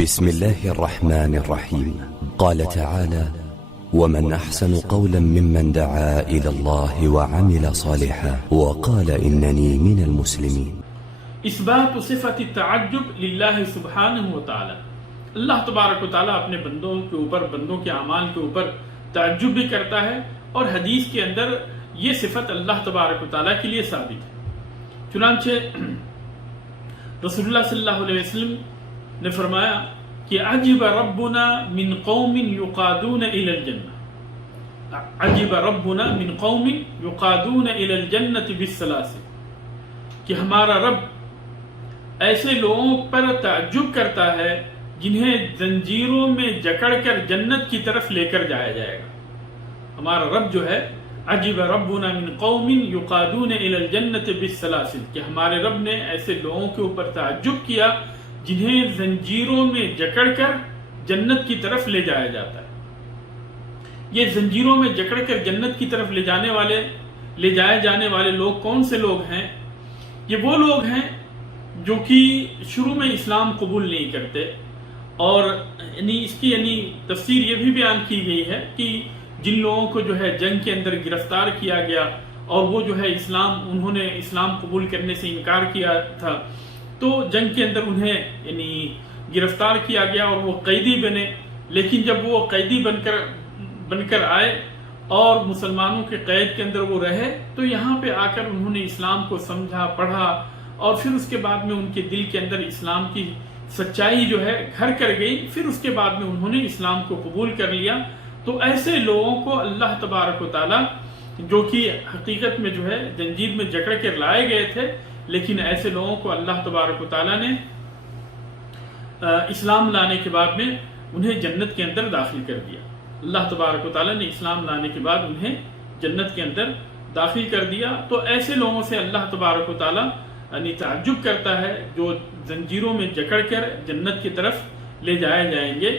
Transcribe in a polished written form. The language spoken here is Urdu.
بسم الله الرحمن الرحيم. قال تعالى: ومن أحسن قولا ممن دعا إلى الله وعمل صالحا وقال إنني من المسلمين. اثبات صفت التعجب للہ سبحانہ وتعالی. اللہ تبارک و تعالیٰ اپنے بندوں کے اوپر، بندوں کے اعمال کے اوپر تعجب بھی کرتا ہے، اور حدیث کے اندر یہ صفت اللہ تبارک و تعالیٰ کے لیے ثابت ہے. چنانچہ رسول اللہ صلی اللہ علیہ وسلم نے فرمایا کہ عجب ربنا من قوم یقادون الی الجنہ. عجب ربنا من قوم یقادون الی الجنۃ بالسلاسل، کہ ہمارا رب ایسے لوگوں پر تعجب کرتا ہے جنہیں زنجیروں میں جکڑ کر جنت کی طرف لے کر جایا جائے گا. ہمارا رب جو ہے عجب ربنا من قوم یقادون الی الجنۃ بالسلاسل، کہ ہمارے رب نے ایسے لوگوں کے اوپر تعجب کیا جنہیں زنجیروں میں جکڑ کر جنت کی طرف لے جایا جاتا ہے. یہ زنجیروں میں جکڑ کر جنت کی طرف لے جائے جانے والے لوگ کون سے لوگ ہیں؟ یہ وہ لوگ ہیں جو کہ شروع میں اسلام قبول نہیں کرتے، اور اس کی تفسیر یہ بھی بیان کی گئی ہے کہ جن لوگوں کو جو ہے جنگ کے اندر گرفتار کیا گیا اور وہ جو ہے انہوں نے اسلام قبول کرنے سے انکار کیا تھا، تو جنگ کے اندر انہیں گرفتار کیا گیا اور وہ قیدی بنے. لیکن جب وہ قیدی بن کر آئے اور مسلمانوں کے قید کے اندر وہ رہے، تو یہاں پہ آ کر انہوں نے اسلام کو سمجھا، پڑھا، اور پھر اس کے بعد میں ان کے دل کے اندر اسلام کی سچائی جو ہے گھر کر گئی. پھر اس کے بعد میں انہوں نے اسلام کو قبول کر لیا. تو ایسے لوگوں کو اللہ تبارک و تعالیٰ، جو کہ حقیقت میں جو ہے زنجیر میں جکڑ کے لائے گئے تھے، لیکن ایسے لوگوں کو اللہ تبارک و تعالیٰ نے اسلام لانے کے بعد میں انہیں جنت کے اندر داخل کر دیا. اللہ تبارک و تعالیٰ نے اسلام لانے کے بعد انہیں جنت کے اندر داخل کر دیا. تو ایسے لوگوں سے اللہ تبارک و تعالیٰ تعجب کرتا ہے جو زنجیروں میں جکڑ کر جنت کی طرف لے جائے جائیں گے.